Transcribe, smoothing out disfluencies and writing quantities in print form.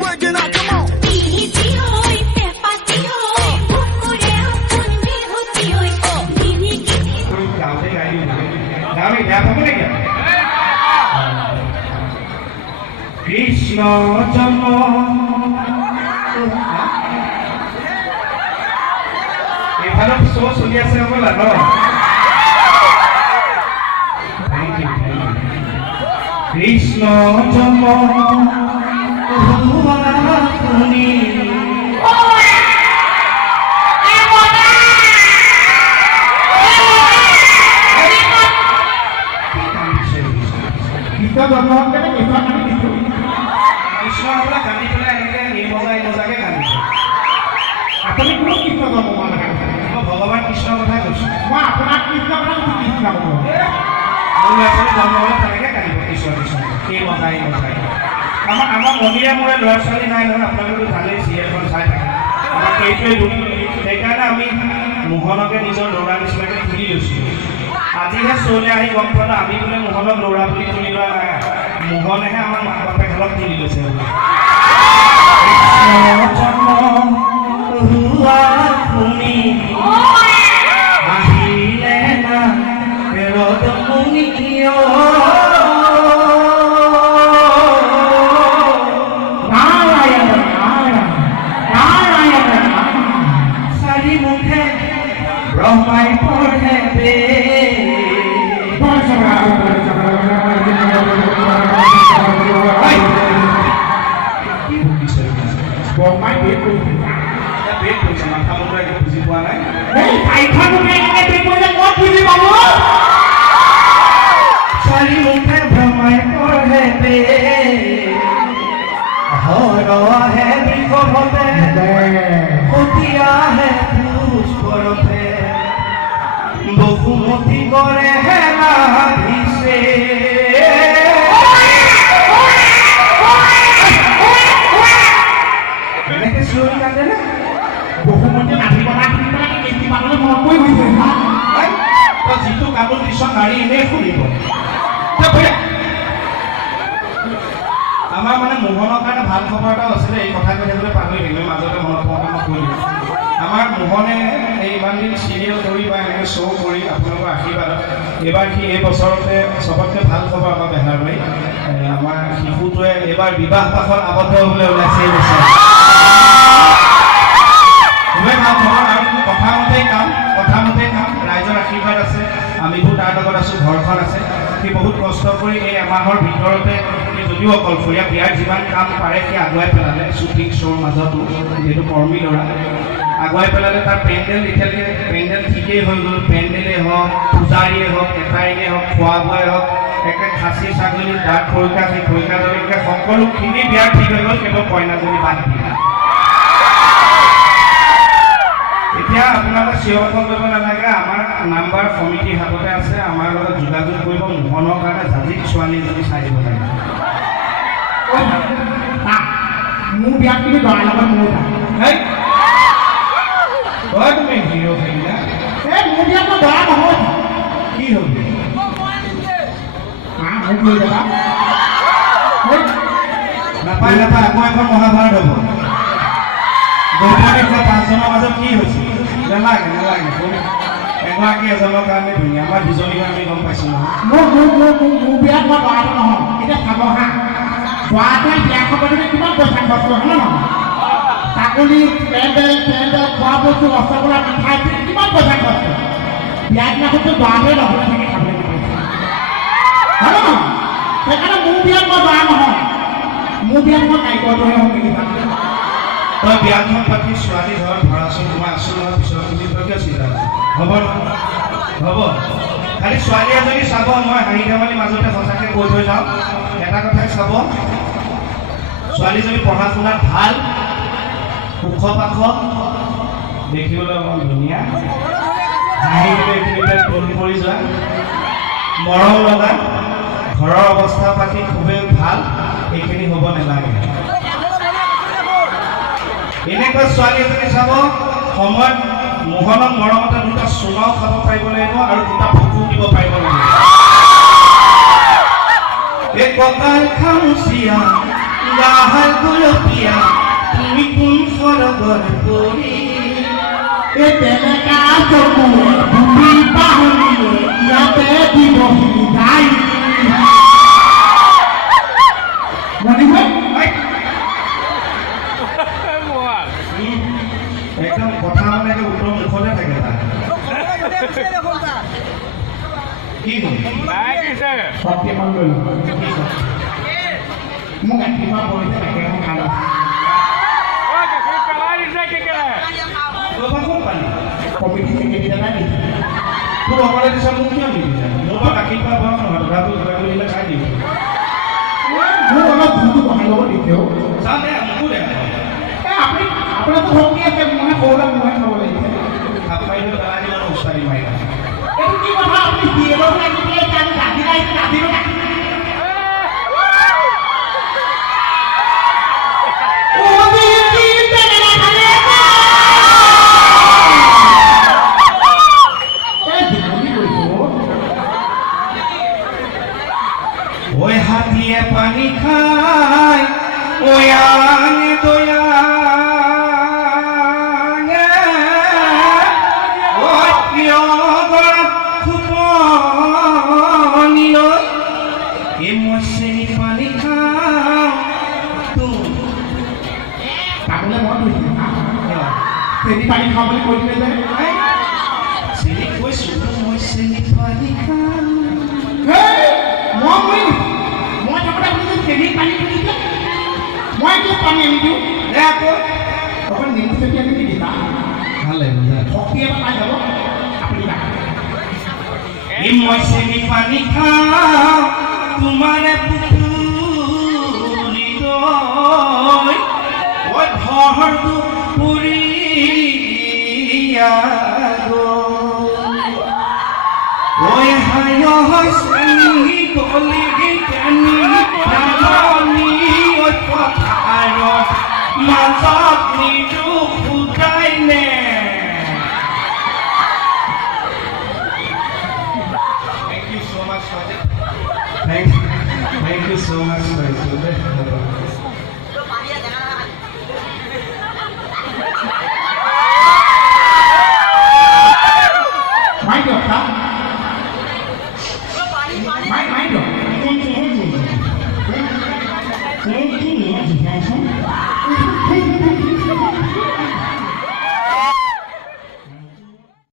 working out, come on. Krishna জন্ম এফালে show' চলি আছে হ'বলা ন কৃষ্ণ জন্ম শুনি আপুনি কোনো কৃষ্ণ জন্ম হোৱা নাই ভগৱান কৃষ্ণৰ কথা কৈছো মই আপোনাক কৃষ্ণ কথা কৈছো কৃষ্ণ মোৰ ল'ৰা ছোৱালী জন্ম হ'লে তেনেকৈ কান্দিব কৃষ্ণ কৃষ্ণ এই মজাই মজাই আমাৰ মন্দিৰে মোৰে ল'ৰা ছোৱালী নাই নহয় আপোনালোকে ভালেই চিৰিয়েলখন চাই থাকে আমাক সেইটোৱে দুখ সেইকাৰণে আমি মোহনকে নিজৰ ল'ৰা নিচিনাকৈ তুলি লৈছোঁ আজিহে শ্ব'লৈ আহি গম পোৱা আমি বোলে মোহনক ল'ৰা বুলি তুলি লোৱা নাই মোহনেহে আমাৰ মাক বাপেক ঘৰত তুলি লৈছে শুনি আহিলে না পেৰত শুনি নাৰায়ণ নাৰায়ণ চাৰি মুখে ব্ৰহ্মাই পঢ়ে ব্ৰহ্মাই বেদ কৰিছে বেদ কৰিছে মাথা মুদ্ৰা একো বুজি পোৱা নাই চাৰি মুখে ব্ৰহ্মাই পঢ়ে হৰহে বিকভতে সতীয়াহে পুষ্পৰথে বসুমতী কৰে হেলা ভিছে এনেকে চিঞৰি কান্দে নে বসুমতী নাচিব যিটো কামত পিছত নাৰী এনেই শুনিব আমাৰ মানে মোহনৰ কাৰণে ভাল খবৰ এটা আছিলে এই কথা কৈ থাকিবলৈ পাহৰি থাকিলোঁ মাজতে মনত পৰাকৈ মই কৈ দিলোঁ আমাৰ মোহনে এই ইমান দিন চিৰিয়েল কৰি বা এনেকৈ শ্ব' কৰি আপোনালোকৰ আশীৰ্বাদত এইবাৰ সি এই বছৰতে চবতকৈ ভাল খবৰ আমাৰ বেহাৰবাৰী আমাৰ শিশুটোৱে এইবাৰ বিবাহ পাশত আবদ্ধ হ'বলৈ ওলাইছে এই বছৰ খুবেই ভাল খবৰ আৰু কথামতেই কাম ৰাইজৰ আশীৰ্বাদ আছে আমিবোৰ তাৰ লগত আছোঁ ঘৰখন আছে সি বহুত কষ্ট কৰি এই এমাহৰ ভিতৰতে যদিও অকলশৰীয়া বিয়াৰ যিমান কাম পাৰে সি আগুৱাই পেলালে শ্বুটিং শ্ব'ৰ মাজতো যিহেতু কৰ্মী ল'ৰা আগুৱাই পেলালে তাৰ পেণ্ডেল এতিয়ালৈকে পেণ্ডেল ঠিকেই হৈ গ'ল পেণ্ডেলেই হওক পূজাৰীয়ে হওক কেটাৰিঙে হওক খোৱা বোৱাই হওক একে খাচী ছাগলী দাঁত খৰিকা সেই খৰিকাজনীকে সকলোখিনি বিয়াৰ ঠিক হৈ গ'ল কেৱল কইনাজনী বাদ দিয়ে এতিয়া আপোনালোকে চিঞৰখন কৰিব নালাগে আমাৰ নাম্বাৰ কমিটিৰ হাততে আছে আমাৰ লগত যোগাযোগ কৰিব মোহনৰ কাৰণে জাজিক ছোৱালী এজনী চাই দিব লাগে মোৰ বিয়াত কিন্তু দৰাৰ লগত মোৰ তুমি হিৰ' থাকিলা এই মোৰ বিয়াত মই দৰা নহয় কি হ'ল নাপায় আকৌ এখন মহাভাৰত হ'ব পাঁচজনৰ মাজত কি হৈছে নালাগে এগৰাকী এজনৰ কাৰণে ধুনীয়া আমাৰ দুজনীক আমি গম পাইছোঁ নহয় মোৰ বিয়াত মই দৰাটো নহয় এতিয়া চাব হা দৰাটোৱে বিয়া খাবলৈ কিমান পইচা খৰচ কৰে হয় নহয় ছাগলী পেণ্ডেল খোৱা বস্তু ৰসগোল্লা মিঠাই কিমান পইচা খৰচ কৰে বিয়া দিনাখনতো দৰাটোৱে নহ'লে থাকে খাবলৈ হয় নহয় সেইকাৰণে মোৰ বিয়াত মই দৰা নহয় মোৰ বিয়াত মই কাৰিকৰটোহে হ'ব নেকি তই বিয়াখন পাতি ছোৱালী ঘৰ ভৰাচোন মই আছোঁ নহয় পিছৰ কিয় চিন্তা হ'ব হ'ব খালি ছোৱালী এজনী চাব মই হাঁহি ধেমালিৰ মাজতে সঁচাকৈ কৈ থৈ যাওঁ এটা কথাই চাব ছোৱালীজনী পঢ়া শুনাত ভাল ওখ পাখ দেখিবলৈ অকণ ধুনীয়া হাঁহি এইখিনিতে তলি পৰি যোৱা মৰম লগা ঘৰৰ অৱস্থা পাতি খুবেই ভাল এইখিনি হ'ব নালাগে এনেকুৱা ছোৱালী এজনী চাব সময়ত মোহনক মৰমতে দুটা চুমাও খাব পাৰিব লাগিব আৰু দুটা ফুকু দিব পাৰিব লাগিব এই কঁকাল খামুচিয়া গাহাল গুলপীয়া এই তেনেকা চকুৱে বুবি পাহৰিলে ইয়াতে দিবহি যাই মনিবে একদম কথা মানে উত্তৰ মুখতে থাকে তাৰ কি সত্যমান লৈ মোক ৰাতিপুৱা পৰিছে তাকে মই খালো কমিটি চেক্ৰেটাৰী নাই নেকি তোৰ অকলে দিছা মোক কিয় নিদিছা মোৰ পৰা গাখীৰ খোৱা বয়স নহয় তথাপিও কিবা কৰিলে খাই দিম মোৰ অলপ ভুলটো বহাই ল'ব দিছেও চাওঁ দে মোকো দে আপোনাৰতো শক্তি আছে মই সৰুলে মই খাব লাগিছে খাপ মাৰি লৈ পেলাই দিব উস্তাদি মাৰি এইটো কি কথা আপুনি বিয়েলত লাগি পেলাই আমি গাখীৰ আহিছে গাখীৰ ওই হাতিয়ে পানি খায় ওই আনে দয়া ওই প্রিয় গড়া খুপনিও এ মশনি পানি খাও তুম তাহলে মন হইছে না সেনি পানি খাও বলে কই দিলে যায় সেনি কইছো মশনি পানি খাও মই থাকোঁতে আপুনি চেনি পানী কিনিছে মই কিয় পানী আনি দিওঁ আকৌ অকণ নেমু চেপি আনি দি দিবা ভাল লাগিব শক্তি এটা পাই যাব আপুনি মই চেনি পানী খাওঁ তোমাৰ পুখুৰী দৈ ঐ ঘৰটো পুৰীয়া ঐ হায় চেনি গলি কেনি নামনি ঐ পথাৰত মাজত নিদু ফুটাই নে Thank you so much for it. Thank you so much for it.